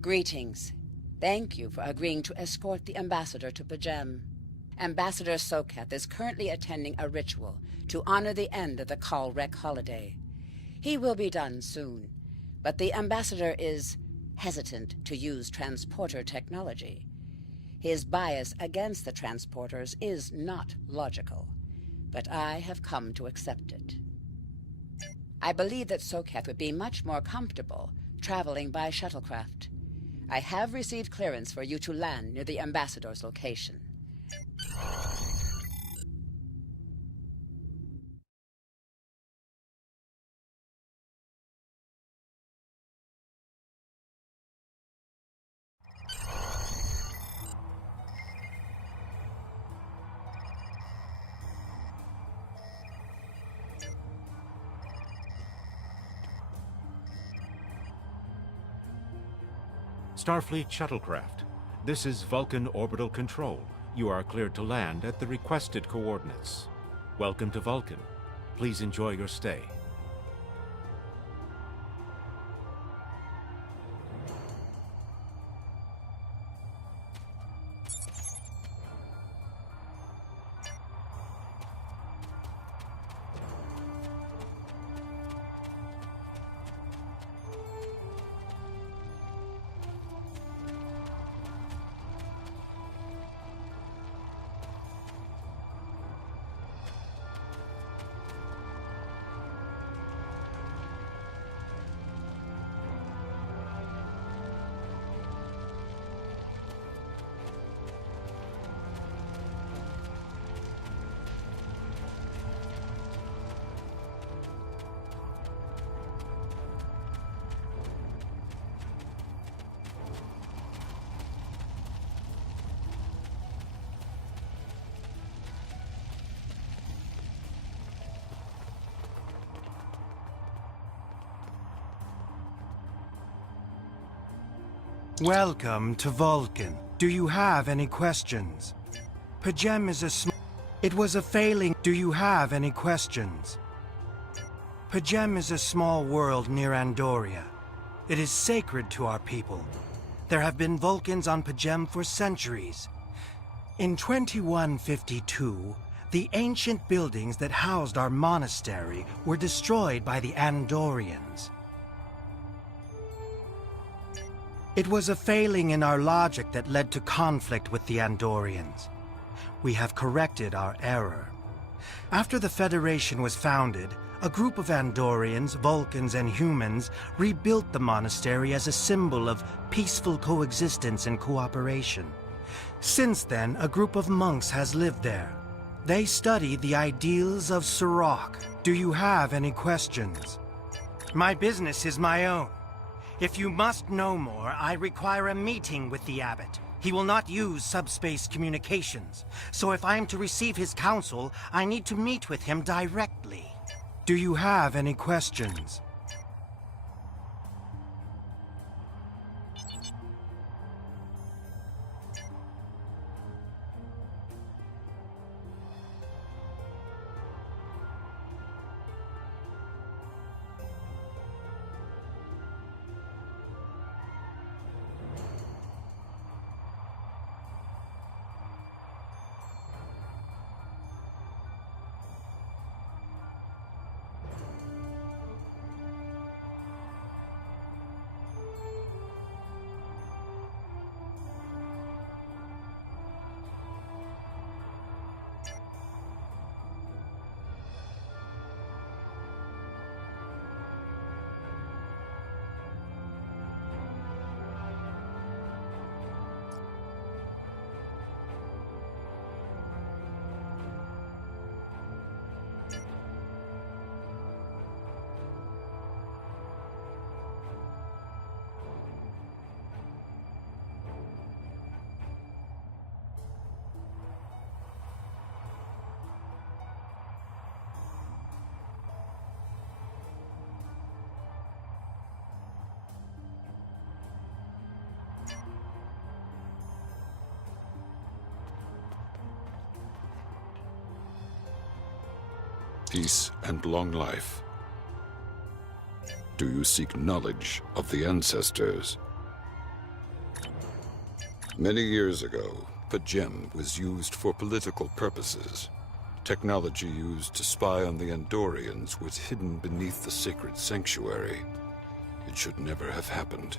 Greetings. Thank you for agreeing to escort the Ambassador to P'Jem. Ambassador Sokath is currently attending a ritual to honor the end of the Kalrek holiday. He will be done soon, but the Ambassador is hesitant to use transporter technology. His bias against the transporters is not logical, but I have come to accept it. I believe that Sokath would be much more comfortable traveling by shuttlecraft. I have received clearance for you to land near the Ambassador's location. Starfleet Shuttlecraft. This is Vulcan Orbital Control. You are cleared to land at the requested coordinates. Welcome to Vulcan. Please enjoy your stay. Welcome to Vulcan. Do you have any questions? P'Jem is It was a failing. Do you have any questions? P'Jem is a small world near Andoria. It is sacred to our people. There have been Vulcans on P'Jem for centuries. In 2152, the ancient buildings that housed our monastery were destroyed by the Andorians. It was a failing in our logic that led to conflict with the Andorians. We have corrected our error. After the Federation was founded, A group of Andorians, Vulcans, and humans rebuilt the monastery as a symbol of peaceful coexistence and cooperation. Since then, a group of monks has lived there. They study the ideals of Sirach. Do you have any questions? My business is my own. If you must know more, I require a meeting with the abbot. He will not use subspace communications, so if I am to receive his counsel, I need to meet with him directly. Do you have any questions? Peace and long life. Do you seek knowledge of the ancestors? Many years ago, P'Jem was used for political purposes. Technology used to spy on the Andorians was hidden beneath the sacred sanctuary. It should never have happened.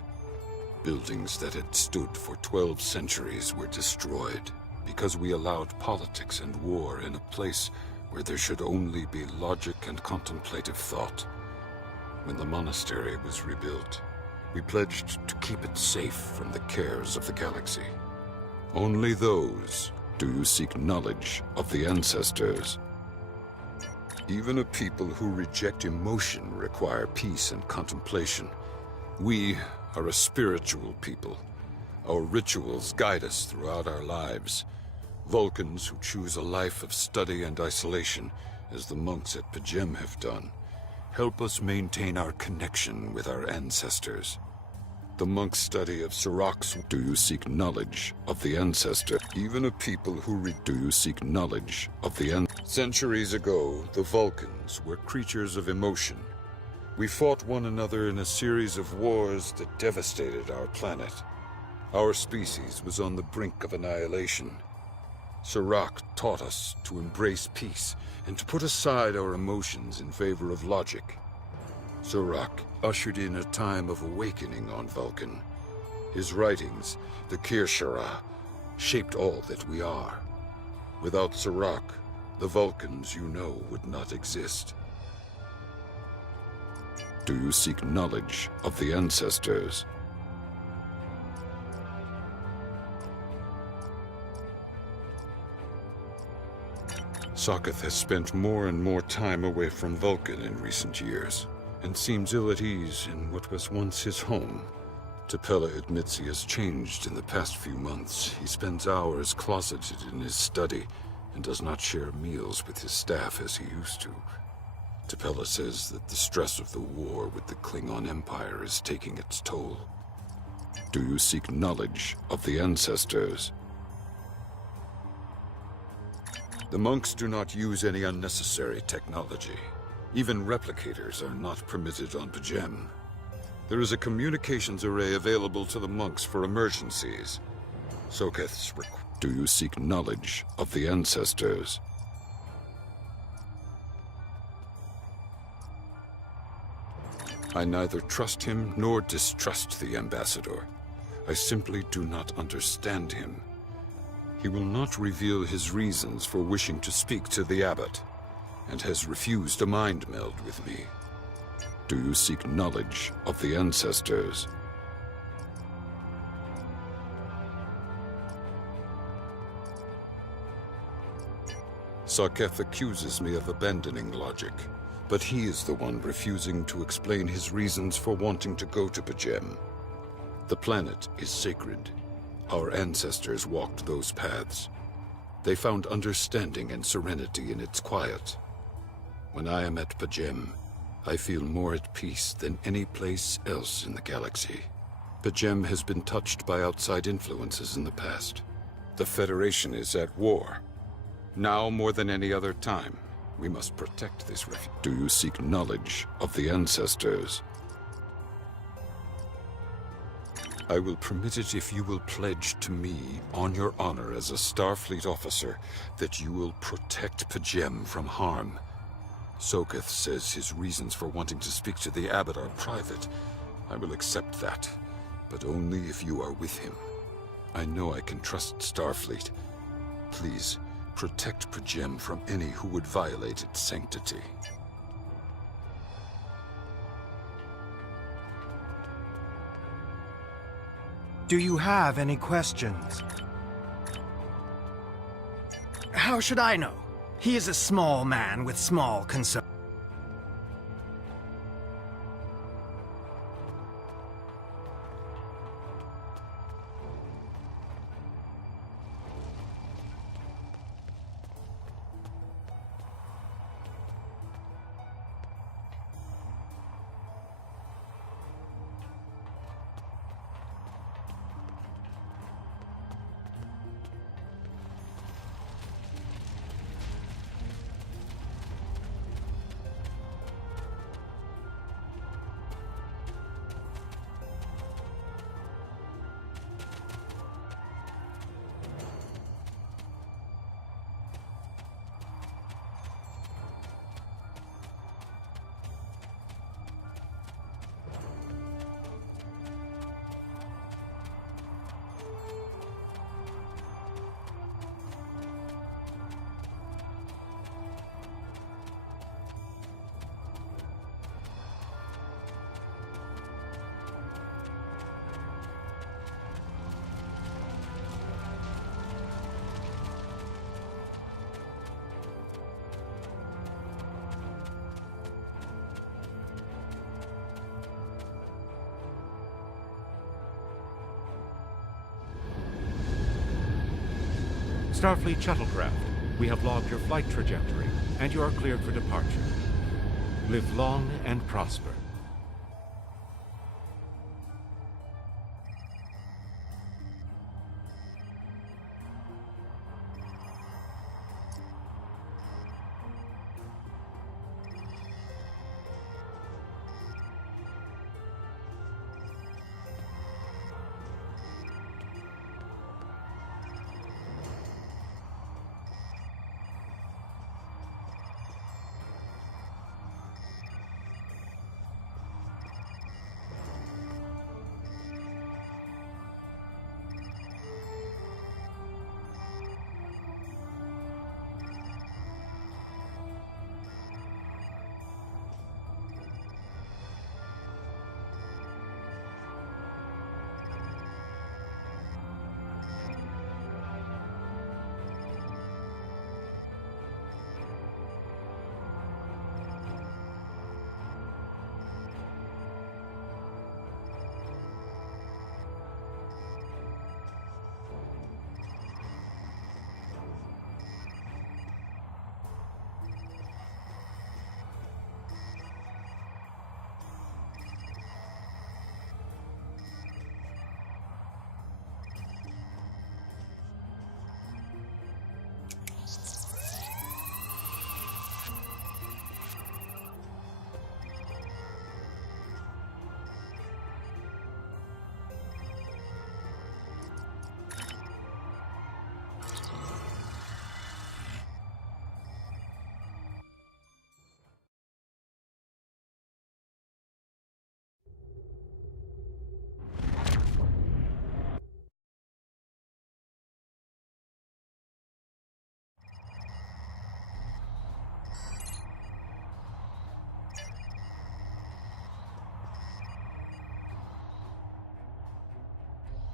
Buildings that had stood for 12 centuries were destroyed because we allowed politics and war in a place where there should only be logic and contemplative thought. When the monastery was rebuilt, we pledged to keep it safe from the cares of the galaxy. Only those do you seek knowledge of the ancestors. Even a people who reject emotion require peace and contemplation. We are a spiritual people. Our rituals guide us throughout our lives. Vulcans who choose a life of study and isolation, as the monks at P'Jem have done, help us maintain our connection with our ancestors. The monk's study of Sirach's. Do you seek knowledge of the ancestor? Even a people who do you seek knowledge of the Centuries ago, the Vulcans were creatures of emotion. We fought one another in a series of wars that devastated our planet. Our species was on the brink of annihilation. Sirach taught us to embrace peace and to put aside our emotions in favor of logic. Sirach ushered in a time of awakening on Vulcan. His writings, the Kir'Shara, shaped all that we are. Without Sirach, the Vulcans you know would not exist. Do you seek knowledge of the ancestors? Sokath has spent more and more time away from Vulcan in recent years, and seems ill at ease in what was once his home. T'Pela admits he has changed in the past few months. He spends hours closeted in his study, and does not share meals with his staff as he used to. T'Pela says that the stress of the war with the Klingon Empire is taking its toll. Do you seek knowledge of the ancestors? The monks do not use any unnecessary technology. Even replicators are not permitted on P'Jem. There is a communications array available to the monks for emergencies. Sokath's Do you seek knowledge of the ancestors? I neither trust him nor distrust the ambassador. I simply do not understand him. He will not reveal his reasons for wishing to speak to the abbot. and has refused a mind meld with me. Do you seek knowledge of the ancestors? Sarketh accuses me of abandoning logic, but he is the one refusing to explain his reasons for wanting to go to P'Jem. The planet is sacred. Our ancestors walked those paths. They found understanding and serenity in its quiet. When I am at P'Jem, I feel more at peace than any place else in the galaxy. P'Jem has been touched by outside influences in the past. The Federation is at war. Now more than any other time, we must protect this refuge. Do you seek knowledge of the ancestors? I will permit it if you will pledge to me, on your honor as a Starfleet officer, that you will protect P'Jem from harm. Soketh says his reasons for wanting to speak to the Abbot are private. I will accept that, but only if you are with him. I know I can trust Starfleet. Please, protect P'Jem from any who would violate its sanctity. Do you have any questions? How should I know? He is a small man with small concerns. Starfleet shuttlecraft, we have logged your flight trajectory, and you are cleared for departure. Live long and prosper.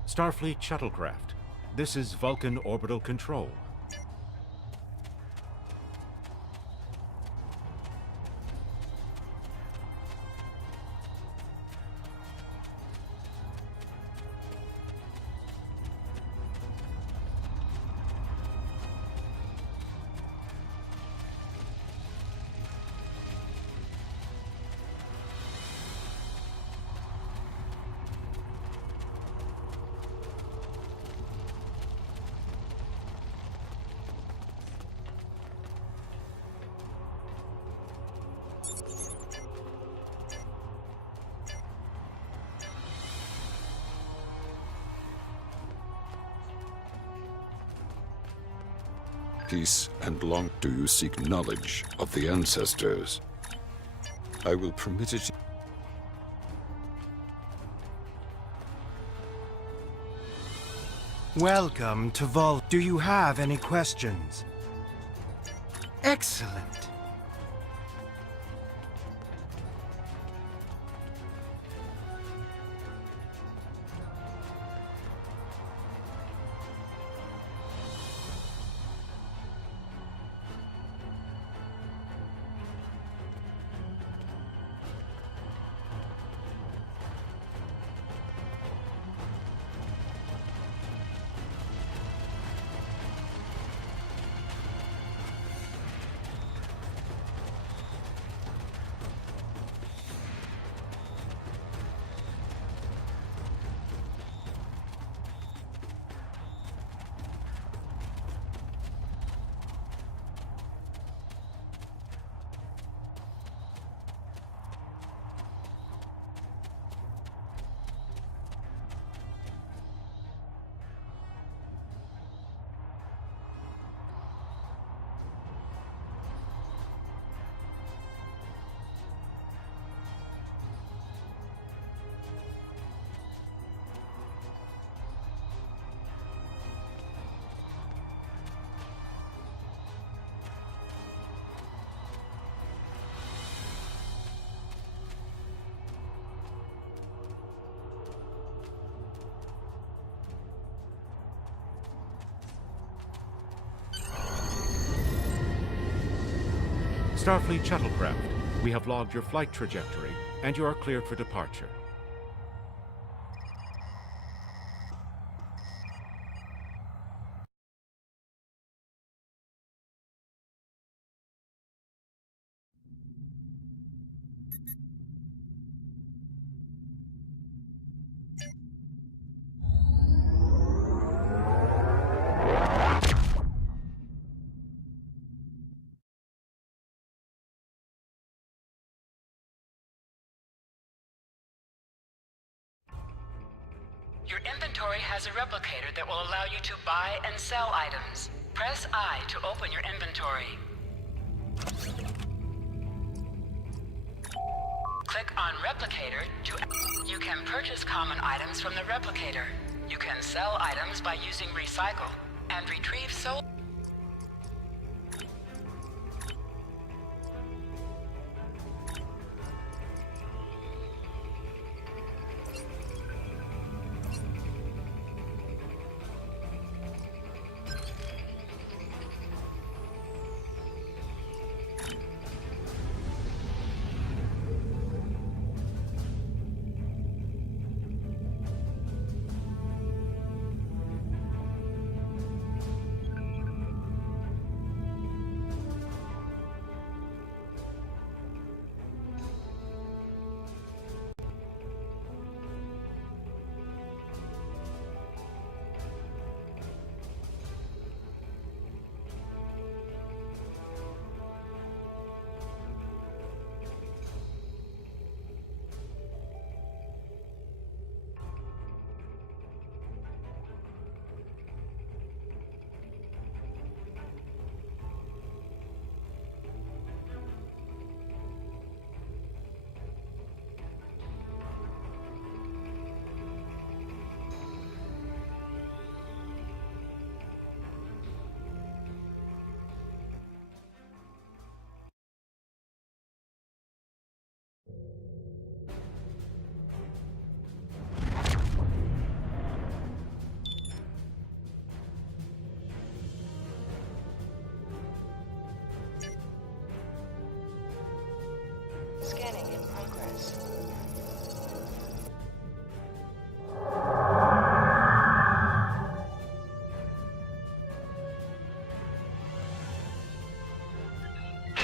Starfleet shuttlecraft. This is Vulcan Orbital Control. Peace and long do you seek knowledge of the ancestors. I will permit it. Welcome to Vol. Do you have any questions? Excellent. Starfleet shuttlecraft, we have logged your flight trajectory, and you are cleared for departure. Your inventory has a replicator that will allow you to buy and sell items. Press I to open your inventory. Click on Replicator to... You can purchase common items from the replicator. You can sell items by using Recycle and retrieve soul... Scanning in progress.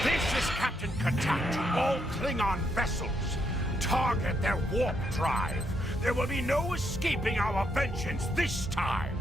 This is Captain Katat to all Klingon vessels. Target their warp drive. There will be no escaping our vengeance this time.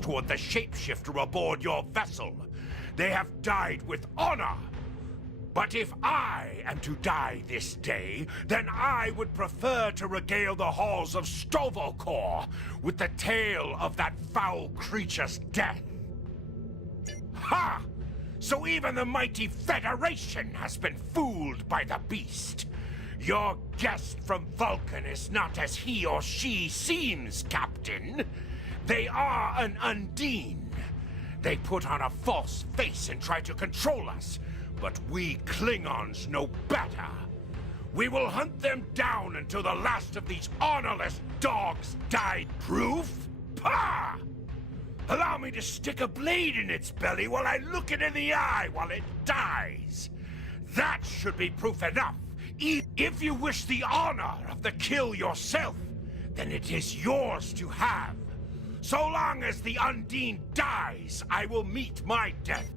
Toward the shapeshifter aboard your vessel. They have died with honor. But if I am to die this day, then I would prefer to regale the halls of Sto-vo-kor with the tale of that foul creature's death. Ha! So even the mighty Federation has been fooled by the beast. Your guest from Vulcan is not as he or she seems, Captain. They are an Undine. They put on a false face and try to control us, but we Klingons know better. We will hunt them down until the last of these honorless dogs died. Proof? Pah! Allow me to stick a blade in its belly while I look it in the eye while it dies. That should be proof enough. If you wish the honor of the kill yourself, then it is yours to have. So long as the Undine dies, I will meet my death.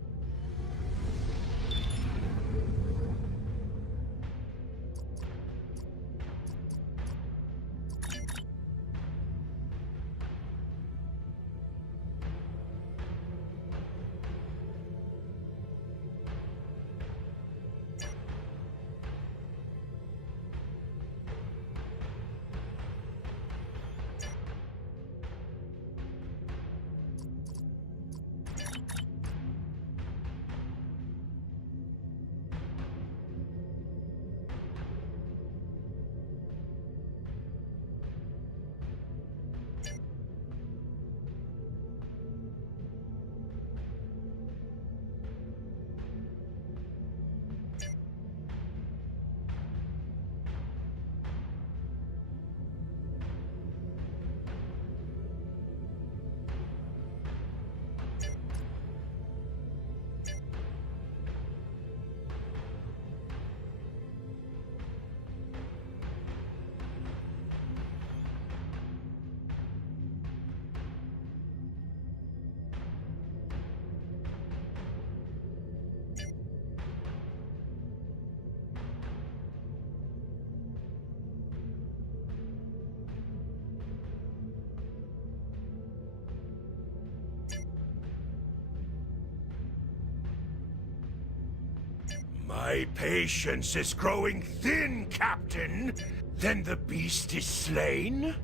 My patience is growing thin, Captain. Then the beast is slain?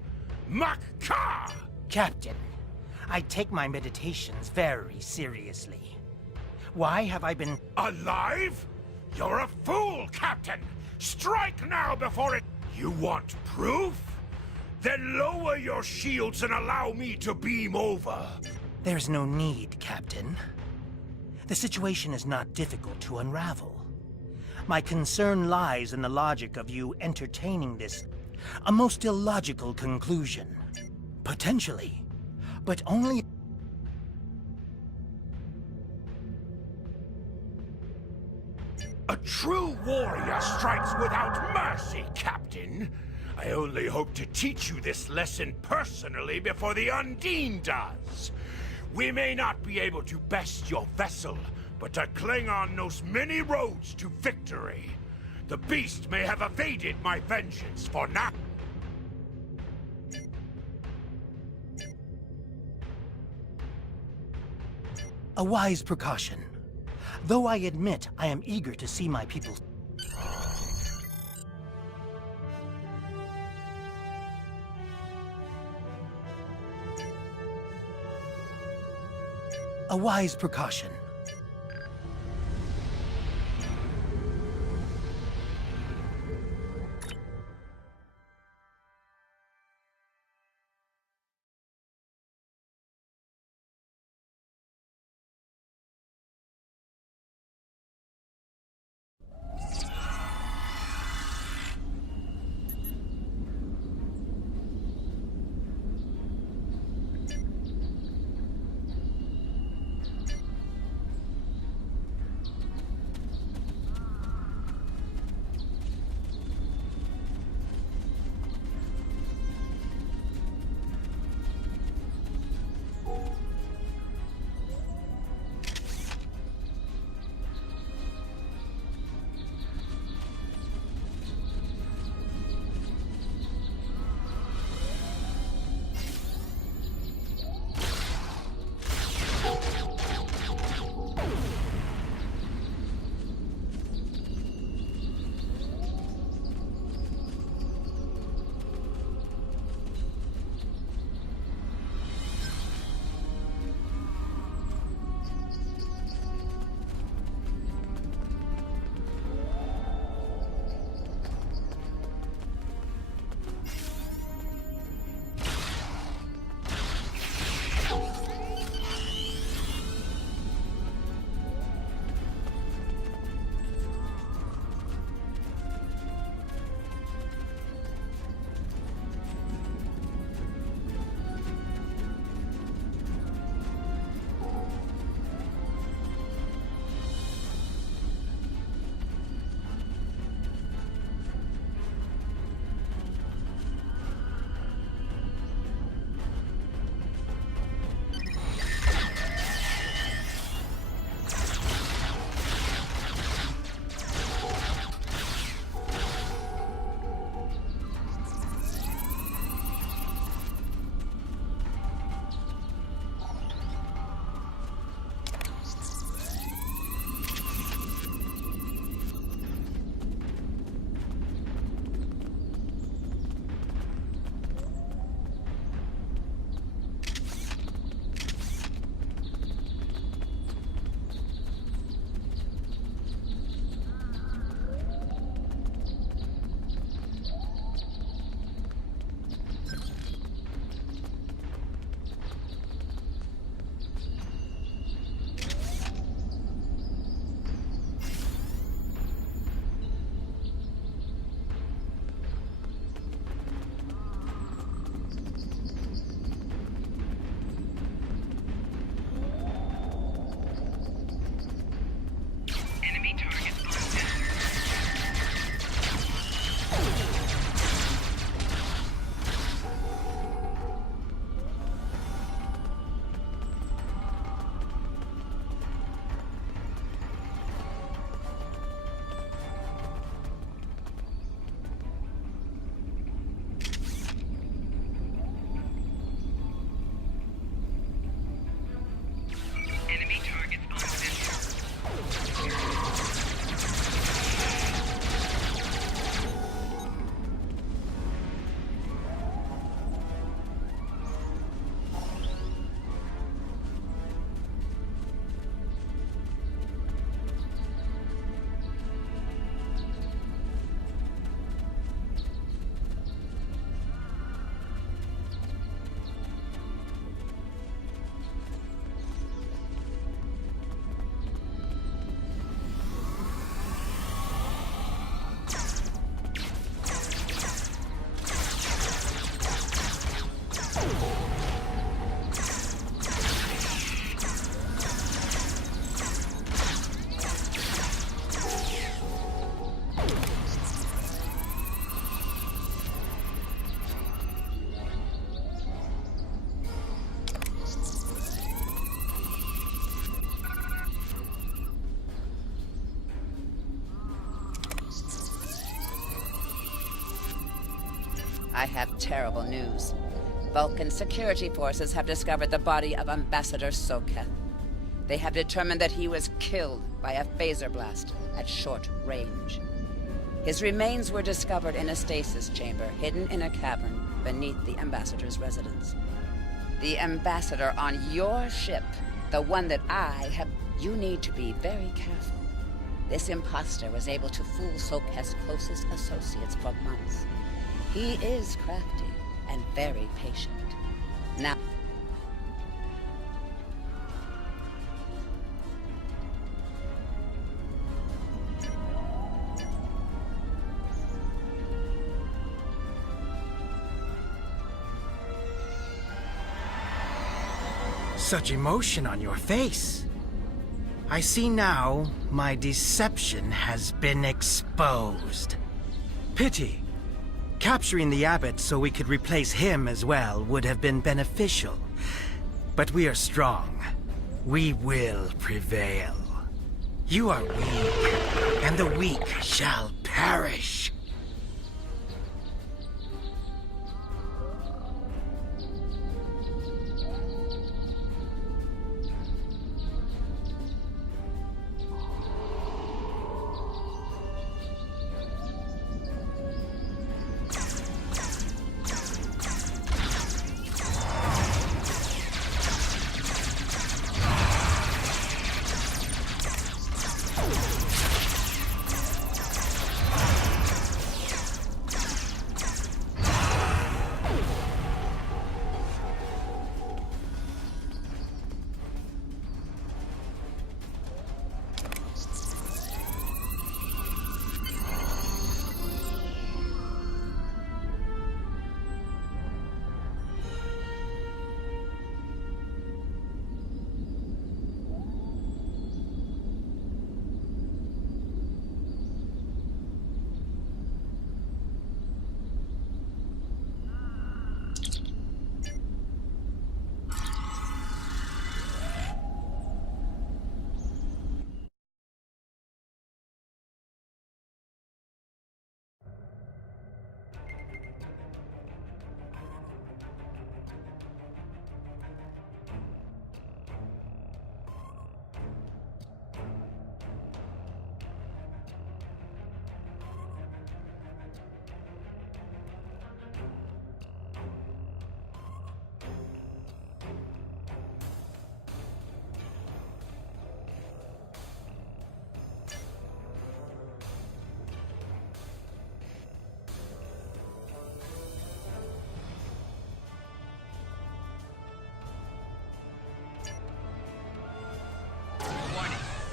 Mak-Ka! Captain, I take my meditations very seriously. Why have I been... Alive? You're a fool, Captain! Strike now before it... You want proof? Then lower your shields and allow me to beam over. There's no need, Captain. The situation is not difficult to unravel. My concern lies in the logic of you entertaining this, a most illogical conclusion. Potentially, but only... A true warrior strikes without mercy, Captain. I only hope to teach you this lesson personally before the Undine does. We may not be able to best your vessel, but a Klingon knows many roads to victory. The beast may have evaded my vengeance for now. A wise precaution. Though I admit I am eager to see my people. A wise precaution. I have terrible news. Vulcan security forces have discovered the body of Ambassador Soketh. They have determined that he was killed by a phaser blast at short range. His remains were discovered in a stasis chamber hidden in a cavern beneath the Ambassador's residence. The Ambassador on your ship, the one that I have... You need to be very careful. This imposter was able to fool Soketh's closest associates for months. He is crafty and very patient. Now... Such emotion on your face. I see now my deception has been exposed. Pity. Capturing the abbot so we could replace him as well would have been beneficial. But we are strong. We will prevail. You are weak, and the weak shall perish.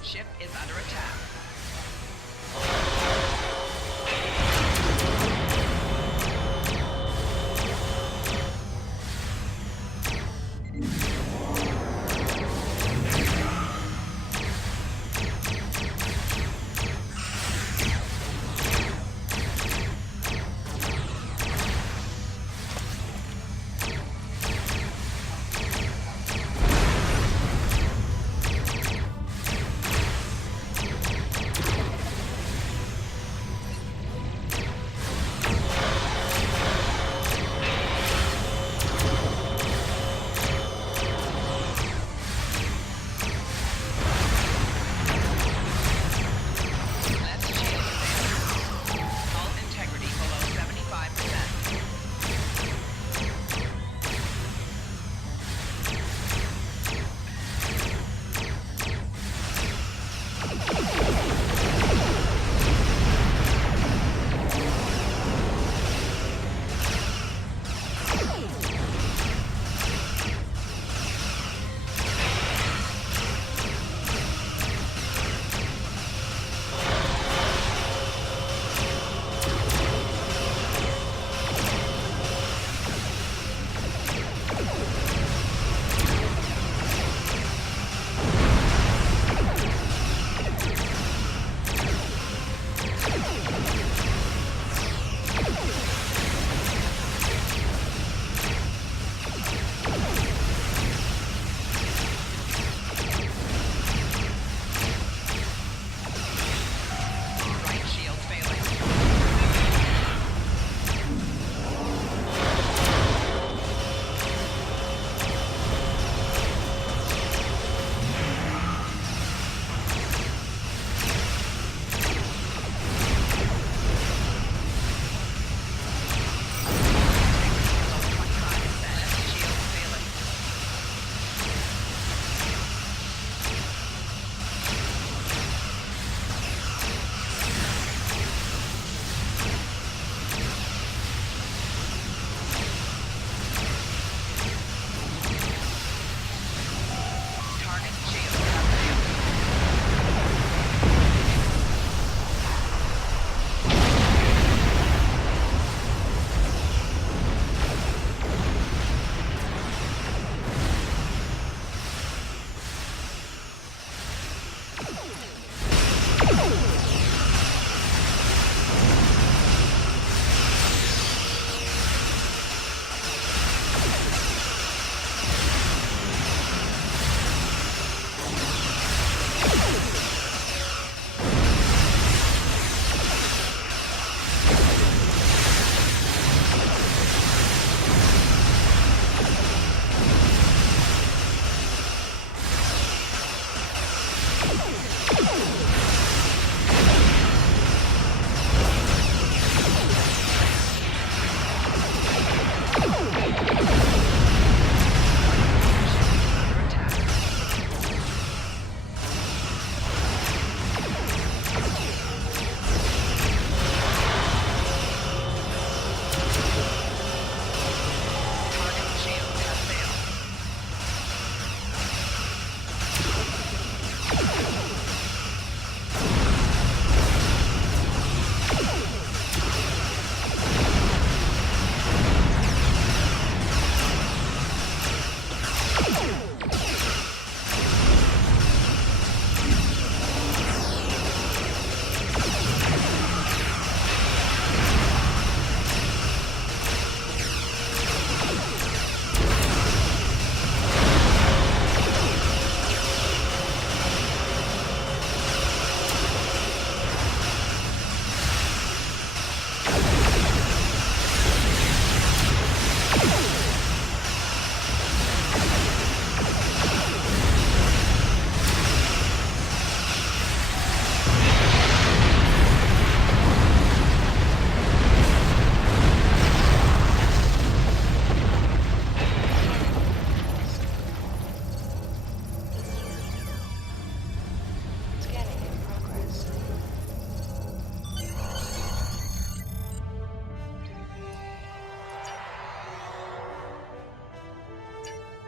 Ship is under attack.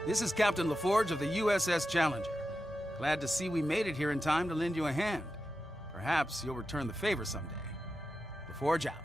This is Captain LaForge of the USS Challenger. Glad to see we made it here in time to lend you a hand. Perhaps you'll return the favor someday. LaForge out.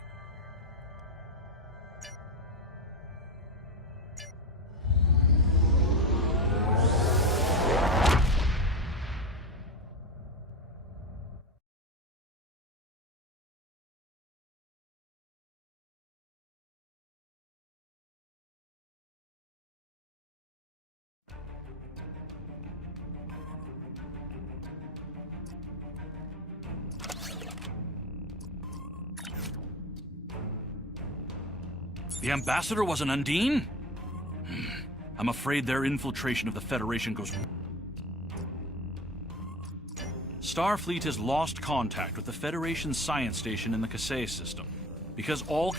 The Ambassador was an Undine? I'm afraid their infiltration of the Federation goes... Starfleet has lost contact with the Federation's science station in the Kasei system. Because all